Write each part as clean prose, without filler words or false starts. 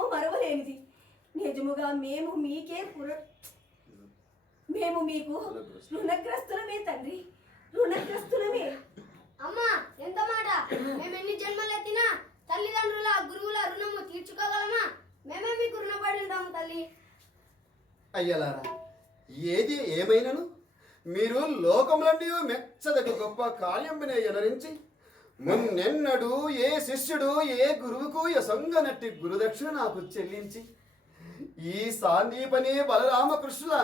బాల్యము మరవలేనిది. నిజముగా మేము మీకు రుణగ్రస్తులమే తండ్రి, రుణగ్రస్తులమే. అమ్మా ఎంత మాట! మేము ఎన్ని జన్మలు ఎత్తినా తల్లిదండ్రుల గురువుల రుణము తీర్చుకోగలమా? మేమే మీకు రుణపడి ఉంటాము తల్లి. అయ్యలారా, ఏది ఏమైనను మీరు లోకములన్నీ మెచ్చదగ గొప్ప కార్యంబినే ఎనరించి మున్నెన్నడు ఏ శిష్యుడు ఏ గురువుకు యసంగనట్టి గురుదక్షిణ నాకు చెల్లించి ఈ సాందీపని బలరామకృష్ణుల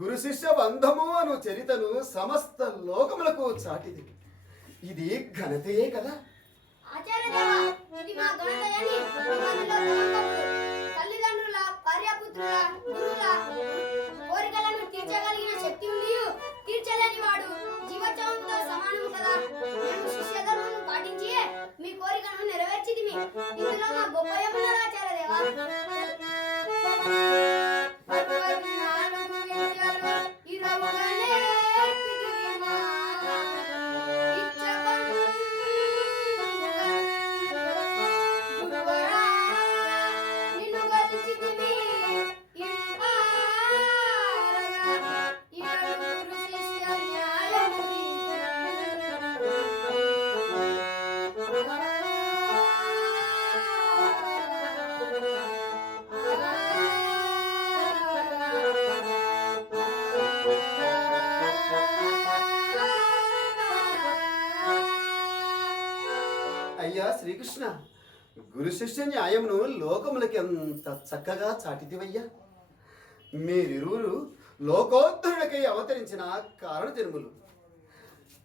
గురు శిష్య బంధము అను చరితను సమస్త లోకములకు చాటిది. ఇది ఘనతయే కదా. తల్లిదండ్రుల భార్యాపుత్రుల గురువుల కోరికలను తీర్చగలిగిన శక్తి ఉంది, తీర్చలేని వాడు జీవోత్సవంతో సమానము కదా. మేము శిష్యధర్మము పాటించి మీ కోరికను నెరవేర్చిదిమి. ఇందులో మా గొప్ప ఏమన్నారు ఆచార్యదేవా? అయ్యా శ్రీకృష్ణ, గురు శిష్య న్యాయమును లోకములకి ఎంత చక్కగా చాటిదివయ్యా. మీరిరువురు లోకోద్ధరుడికై అవతరించిన కారణ జన్ములు.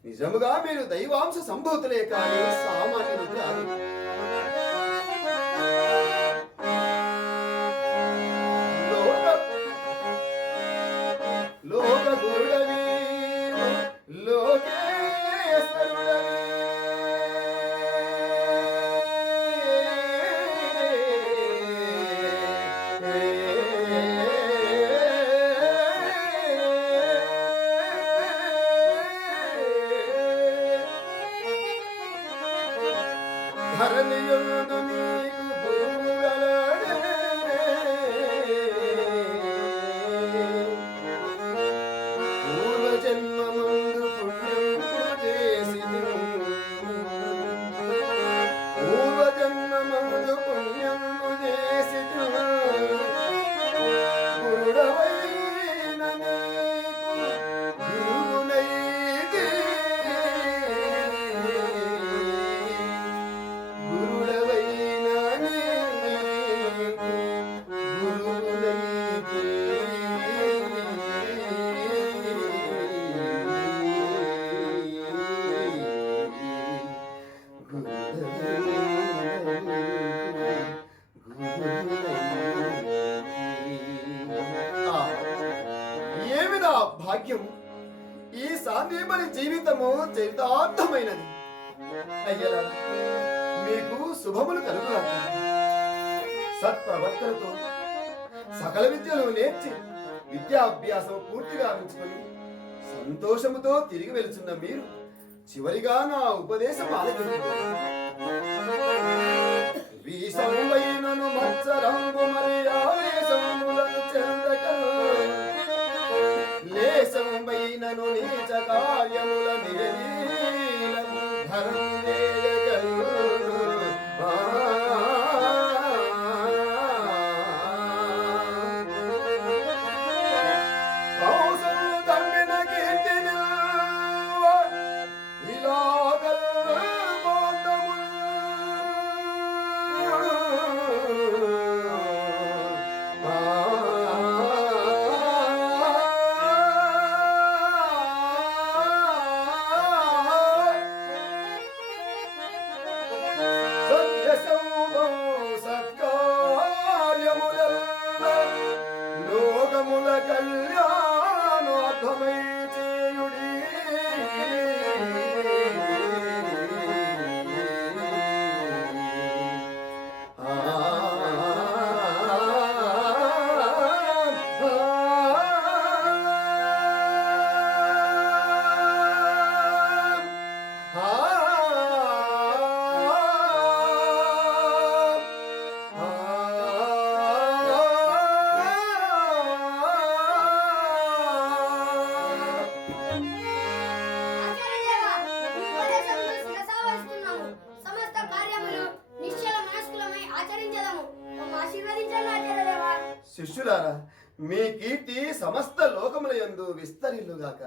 నిజముగా మీరు దైవాంశ సంభూతులే కానీ సామాన్యులు కాదు. లోక గురుడవి లోకేశ్వరుడవి ధరణియుందు నీకు గురువుగలడే. పూర్వజన్మమందు పుణ్యము చేసితివి, పూర్వజన్మమందు పుణ్యము చేసితివి. గురుడవైన నీకు గురువునైతి, గురుడవైన నీకు గురువునైతి. ఏమి నా భాగ్యం! ఈ సాందీపని జీవితము చరితార్థమైనది. అయ్యలా, మీకు శుభములు కలుగుగాక. సత్ప్రవర్తనతో సకల విద్యలు నేర్చి విద్యాభ్యాసం పూర్తిగా ఉంచుకొని సంతోషముతో తిరిగి వెళుచున్న మీరు చివరిగా నా ఉపదేశం ఆలకించు. వీసంబైనను మత్సరంబు మరి ఆవేశములను చెందక, లేశంబైనను నీచ కార్యముల నిరలీలను ధరం చేయగలరు. లోకముల కళ్యాణోద్భమై చేయుడి. ఆ శిష్యులారా, మీ కీర్తి సమస్త లోకముల యందు విస్తరిల్లుగాక.